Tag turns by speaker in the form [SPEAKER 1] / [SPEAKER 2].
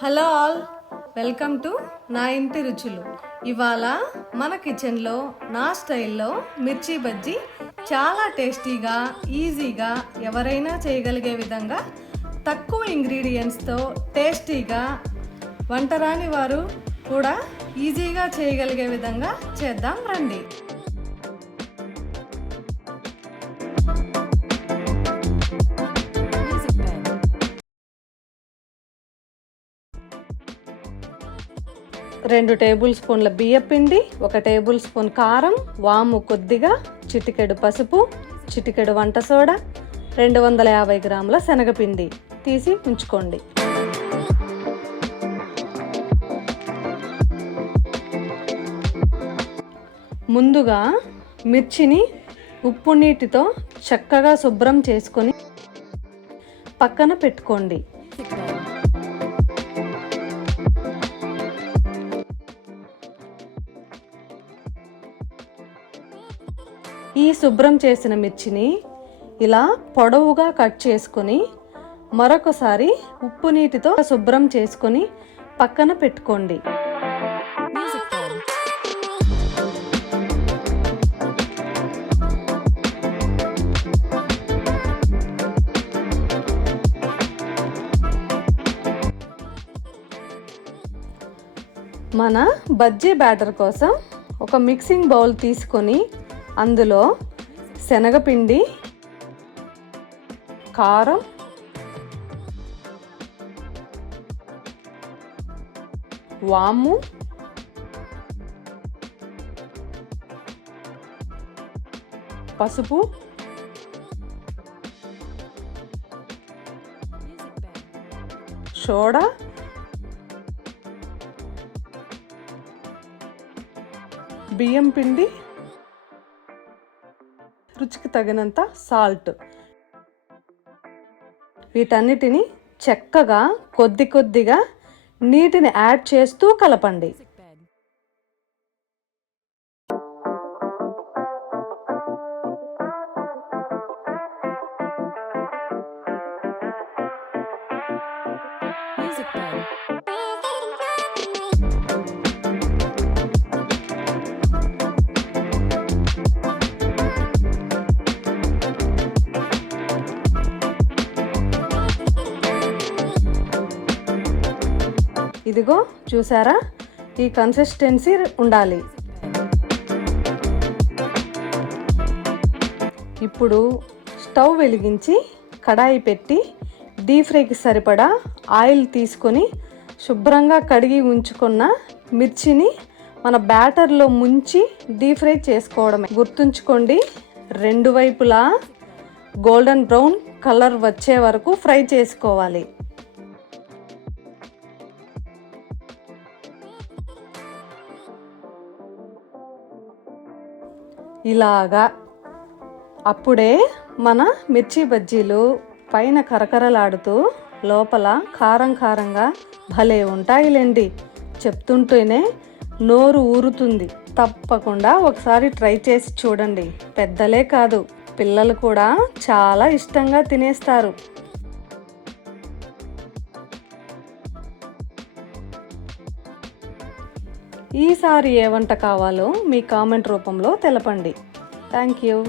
[SPEAKER 1] Hello all welcome to నా ఇంటి రుచులు. ఇవాళ మన కిచెన్లో నా స్టైల్లో మిర్చి బజ్జీ చాలా టేస్టీగా ఈజీగా ఎవరైనా చేయగలిగే విధంగా తక్కువ ఇంగ్రీడియంట్స్తో టేస్టీగా వంటరాని వారు కూడా ఈజీగా చేయగలిగే విధంగా చేద్దాం రండి. రెండు టేబుల్ స్పూన్ల బియ్యపిండి ఒక టేబుల్ స్పూన్ కారం వాము కొద్దిగా చిటికెడు పసుపు చిటికెడు వంట సోడా రెండు వందల యాభై గ్రాముల శనగపిండి తీసి ఉంచుకోండి. ముందుగా మిర్చిని ఉప్పు నీటితో చక్కగా శుభ్రం చేసుకొని పక్కన పెట్టుకోండి. ఈ శుభ్రం చేసిన మిర్చిని ఇలా పొడవుగా కట్ చేసుకొని మరొకసారి ఉప్పు నీటితో శుభ్రం చేసుకొని పక్కన పెట్టుకోండి. మన బజ్జీ బ్యాటర్ కోసం ఒక మిక్సింగ్ బౌల్ తీసుకొని అందులో శనగపిండి కారం వాము పసుపు సోడా బియ్యం పిండి రుచికి తగినంత సాల్ట్ వీటన్నిటిని చక్కగా కొద్ది కొద్దిగా నీటిని యాడ్ చేస్తూ కలపండి. ఇదిగో చూసారా? ఈ కన్సిస్టెన్సీ ఉండాలి. ఇప్పుడు స్టవ్ వెలిగించి కడాయి పెట్టి డీప్ ఫ్రైకి సరిపడా ఆయిల్ తీసుకొని శుభ్రంగా కడిగి ఉంచుకున్న మిర్చిని మన బ్యాటర్లో ముంచి డీప్ ఫ్రై చేసుకోవడమే. గుర్తుంచుకోండి రెండు వైపులా గోల్డెన్ బ్రౌన్ కలర్ వచ్చే వరకు ఫ్రై చేసుకోవాలి. ఇలాగా అప్పుడే మన మిర్చి బజ్జీలు పైన కరకరలాడుతూ లోపల కారం కారంగా భలే ఉంటాయిలేండి. చెప్తుంటేనే నోరు ఊరుతుంది. తప్పకుండా ఒకసారి ట్రై చేసి చూడండి. పెద్దలే కాదు పిల్లలు కూడా చాలా ఇష్టంగా తినేస్తారు. ఈసారి ఏ వంట కావాలో మీ కామెంట్ రూపంలో తెలపండి. Thank you.